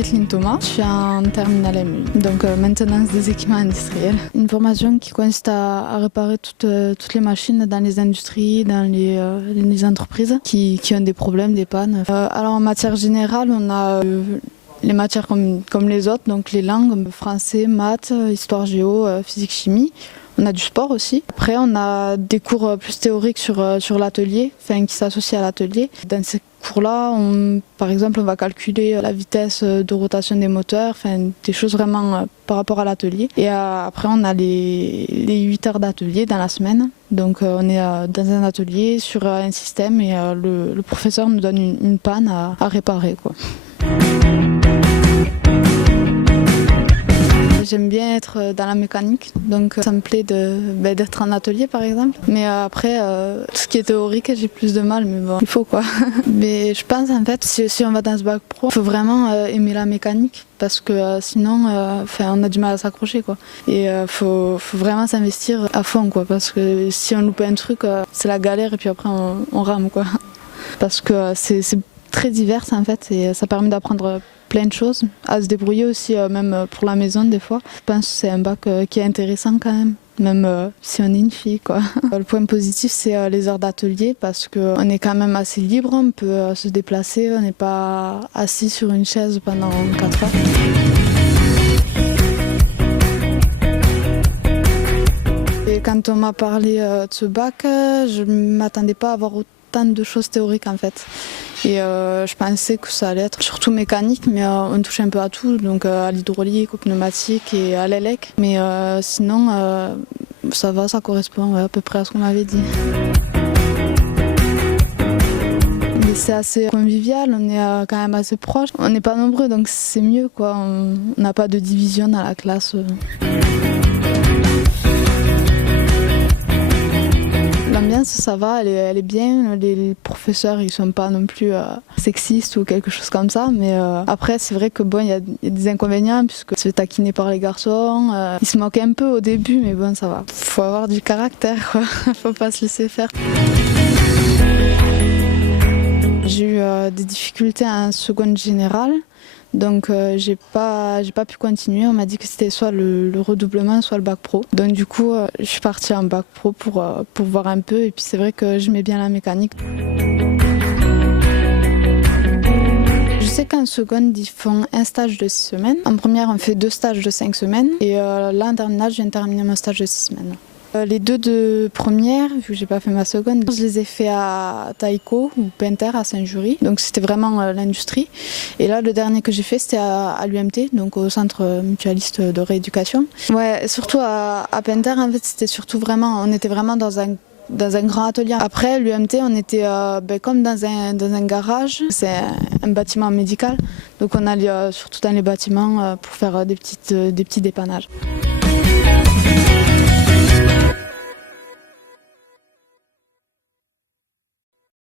Kathleen Thomas, je suis en terminale MU, donc maintenance des équipements industriels. Une formation qui consiste à réparer toutes les machines dans les industries, dans les entreprises qui ont des problèmes, des pannes. Alors en matière générale, on a les matières comme les autres, donc les langues, français, maths, histoire géo, physique, chimie. On a du sport aussi. Après, on a des cours plus théoriques sur l'atelier, qui s'associent à l'atelier. Dans ces cours-là, par exemple, on va calculer la vitesse de rotation des moteurs, des choses vraiment par rapport à l'atelier. Et après, on a les 8 heures d'atelier dans la semaine. Donc, on est dans un atelier sur un système et le professeur nous donne une panne à réparer, quoi. J'aime bien être dans la mécanique, donc ça me plaît d'être en atelier par exemple. Mais après, tout ce qui est théorique, j'ai plus de mal, mais bon, il faut quoi. Mais je pense en fait, si on va dans ce bac pro, il faut vraiment aimer la mécanique, parce que sinon, on a du mal à s'accrocher, quoi. Et faut vraiment s'investir à fond, quoi, parce que si on loupe un truc, c'est la galère et puis après on rame, quoi. Parce que c'est très divers en fait, et ça permet d'apprendre plein de choses, à se débrouiller aussi, même pour la maison des fois. Je pense que c'est un bac qui est intéressant quand même si on est une fille, quoi. Le point positif, c'est les heures d'atelier, parce qu'on est quand même assez libre, on peut se déplacer, on n'est pas assis sur une chaise pendant 4 heures. Et quand on m'a parlé de ce bac, je ne m'attendais pas à avoir autant de choses théoriques en fait. Et je pensais que ça allait être surtout mécanique, mais on touche un peu à tout, donc à l'hydraulique, au pneumatique et à l'élec. Mais sinon, ça va, ça correspond à peu près à ce qu'on m'avait dit. Mais c'est assez convivial, on est quand même assez proches. On n'est pas nombreux, donc c'est mieux, quoi. On n'a pas de division dans la classe. L'ambiance, ça va, elle est bien. Les professeurs, ils sont pas non plus sexistes ou quelque chose comme ça. Mais après, c'est vrai que bon, il y a des inconvénients puisque se fait taquiner par les garçons. Ils se moquent un peu au début, mais bon, ça va. Faut avoir du caractère, quoi. Faut pas se laisser faire. J'ai eu des difficultés en seconde générale. Donc j'ai pas pu continuer, on m'a dit que c'était soit le redoublement, soit le bac pro. Donc du coup, je suis partie en bac pro pour voir un peu, et puis c'est vrai que j'aimais bien la mécanique. Je sais qu'en seconde, ils font un stage de 6 semaines. En première, on fait 2 stages de 5 semaines. Et là, en terminale, je viens de terminer mon stage de 6 semaines. Les 2 de première, vu que j'ai pas fait ma seconde, je les ai fait à Taïko ou Penter à Saint-Jury. Donc c'était vraiment l'industrie. Et là, le dernier que j'ai fait, c'était à l'UMT, donc au centre mutualiste de rééducation. Ouais, surtout à Penter, en fait, c'était surtout vraiment, on était vraiment dans un grand atelier. Après, l'UMT, on était comme dans un garage. C'est un bâtiment médical. Donc on allait surtout dans les bâtiments pour faire des petits dépannages.